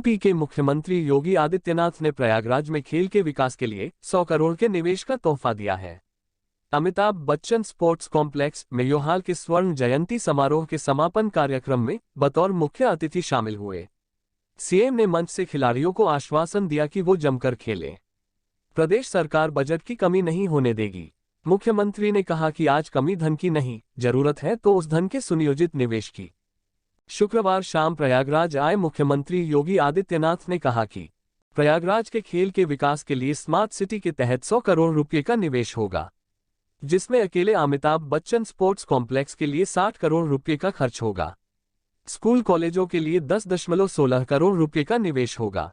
UP के मुख्यमंत्री योगी आदित्यनाथ ने प्रयागराज में खेल के विकास के लिए 100 करोड़ के निवेश का तोहफा दिया है। अमिताभ बच्चन स्पोर्ट्स कॉम्प्लेक्स में योहाल के स्वर्ण जयंती समारोह के समापन कार्यक्रम में बतौर मुख्य अतिथि शामिल हुए। सीएम ने मंच से खिलाड़ियों को आश्वासन दिया कि वो जमकर खेलें। प्रदेश सरकार बजट की कमी नहीं होने देगी। मुख्यमंत्री ने कहा कि आज कमी धन की नहीं, जरूरत है तो उस धन के सुनियोजित निवेश की। शुक्रवार शाम प्रयागराज आए मुख्यमंत्री योगी आदित्यनाथ ने कहा कि प्रयागराज के खेल के विकास के लिए स्मार्ट सिटी के तहत 100 करोड़ रुपये का निवेश होगा, जिसमें अकेले अमिताभ बच्चन स्पोर्ट्स कॉम्प्लेक्स के लिए 60 करोड़ रुपये का खर्च होगा। स्कूल कॉलेजों के लिए 10.16 करोड़ रुपये का निवेश होगा।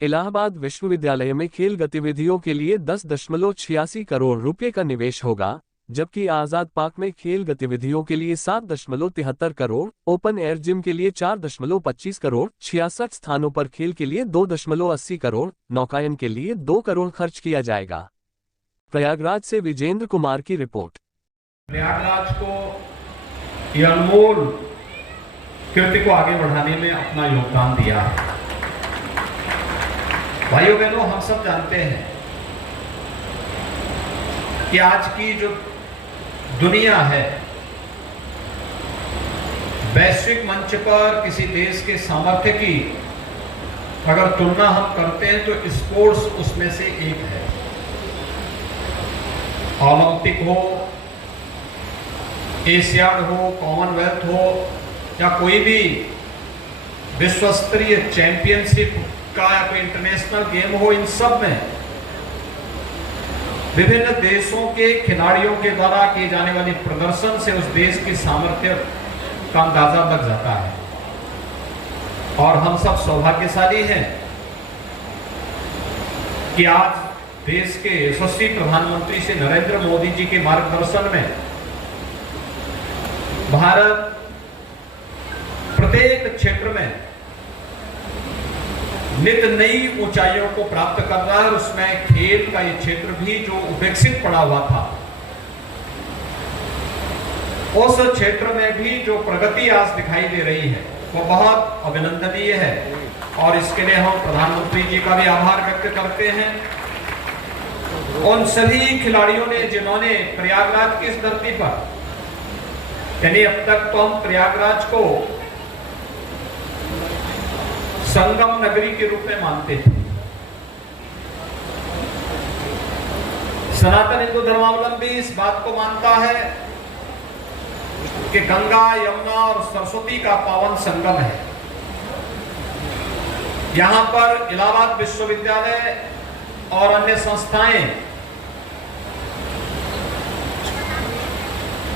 इलाहाबाद विश्वविद्यालय में खेल गतिविधियों के लिए 10.86 करोड़ रुपये का निवेश होगा, जबकि आजाद पार्क में खेल गतिविधियों के लिए 7.73 करोड़, ओपन एयर जिम के लिए 4.25 करोड़, 66 स्थानों पर खेल के लिए 2.80 करोड़, नौकायन के लिए 2 करोड़ खर्च किया जाएगा। प्रयागराज से विजेंद्र कुमार की रिपोर्ट। प्रयागराज को यह अनमोल कृति को आगे बढ़ाने में अपना योगदान दिया है। भाइयों बहनों, हम सब जानते हैं कि आज की जो दुनिया है, वैश्विक मंच पर किसी देश के सामर्थ्य की अगर तुलना हम करते हैं तो स्पोर्ट्स उसमें से एक है। ओलंपिक हो, एशियाड हो, कॉमनवेल्थ हो या कोई भी विश्व स्तरीय चैंपियनशिप का या कोई इंटरनेशनल गेम हो, इन सब में विभिन्न देशों के खिलाड़ियों के द्वारा किए जाने वाले प्रदर्शन से उस देश की सामर्थ्य का अंदाजा लग जाता है। और हम सब सौभाग्यशाली हैं कि आज देश के यशस्वी प्रधानमंत्री श्री नरेंद्र मोदी जी के मार्गदर्शन में भारत प्रत्येक क्षेत्र में नित नई ऊंचाइयों को प्राप्त कर रहा है। उसमें खेल का ये क्षेत्र भी जो उपेक्षित पड़ा हुआ था, उस क्षेत्र में भी जो प्रगति आज दिखाई दे रही है वो बहुत अभिनंदनीय है। और इसके लिए हम प्रधानमंत्री जी का भी आभार व्यक्त करते हैं। उन सभी खिलाड़ियों ने जिन्होंने प्रयागराज की इस धरती पर, यानी अब तक तो हम प्रयागराज को संगम नगरी के रूप में मानते थे। सनातन हिंदू धर्मावलंबी इस बात को मानता है कि गंगा, यमुना और सरस्वती का पावन संगम है। यहां पर इलाहाबाद विश्वविद्यालय और अन्य संस्थाएं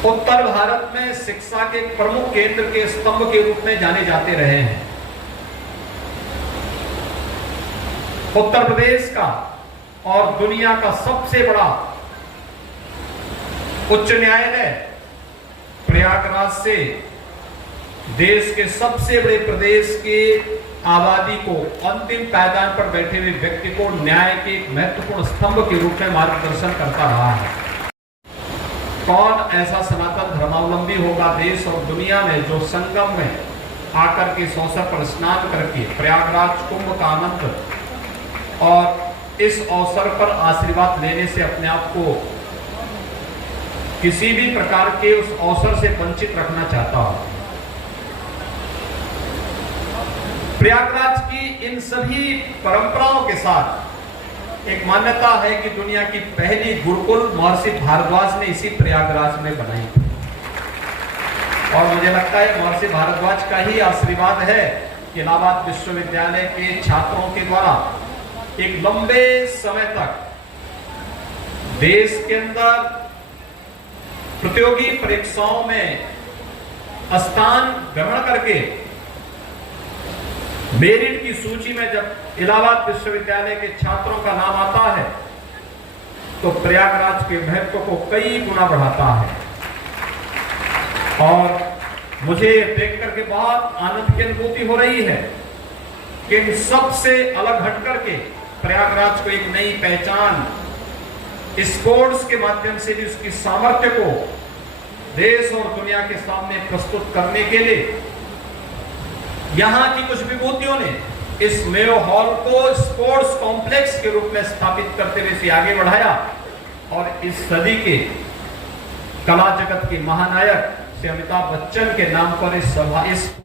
उत्तर भारत में शिक्षा के प्रमुख केंद्र के स्तंभ के रूप में जाने जाते रहे हैं। उत्तर प्रदेश का और दुनिया का सबसे बड़ा उच्च न्यायालय प्रयागराज से देश के सबसे बड़े प्रदेश के आबादी को, अंतिम पायदान पर बैठे हुए व्यक्ति को न्याय के एक महत्वपूर्ण स्तंभ के रूप में मार्गदर्शन करता रहा है। कौन ऐसा सनातन धर्मावलंबी होगा देश और दुनिया में जो संगम में आकर के इस अवसर पर स्नान करके प्रयागराज कुंभ का आनंद और इस अवसर पर आशीर्वाद लेने से अपने आप को किसी भी प्रकार के उस अवसर से वंचित रखना चाहता हो। प्रयागराज की इन सभी परंपराओं के साथ एक मान्यता है कि दुनिया की पहली गुरुकुल महर्षि भारद्वाज ने इसी प्रयागराज में बनाई थी। और मुझे लगता है महर्षि भारद्वाज का ही आशीर्वाद है कि इलाहाबाद विश्वविद्यालय के छात्रों के द्वारा एक लंबे समय तक देश के अंदर प्रतियोगी परीक्षाओं में स्थान ग्रहण करके मेरिट की सूची में जब इलाहाबाद विश्वविद्यालय के छात्रों का नाम आता है तो प्रयागराज के महत्व को कई गुना बढ़ाता है। और मुझे देख करके बहुत आनंद की अनुभूति हो रही है कि सबसे अलग हट करके प्रयागराज को एक नई पहचान स्पोर्ट्स के माध्यम से भी उसकी सामर्थ्य को देश और दुनिया के सामने प्रस्तुत करने के लिए यहां की कुछ विभूतियों ने इस मेयो हॉल को स्पोर्ट्स कॉम्प्लेक्स के रूप में स्थापित करते हुए इसे आगे बढ़ाया और इस सदी के कला जगत के महानायक श्री अमिताभ बच्चन के नाम पर इस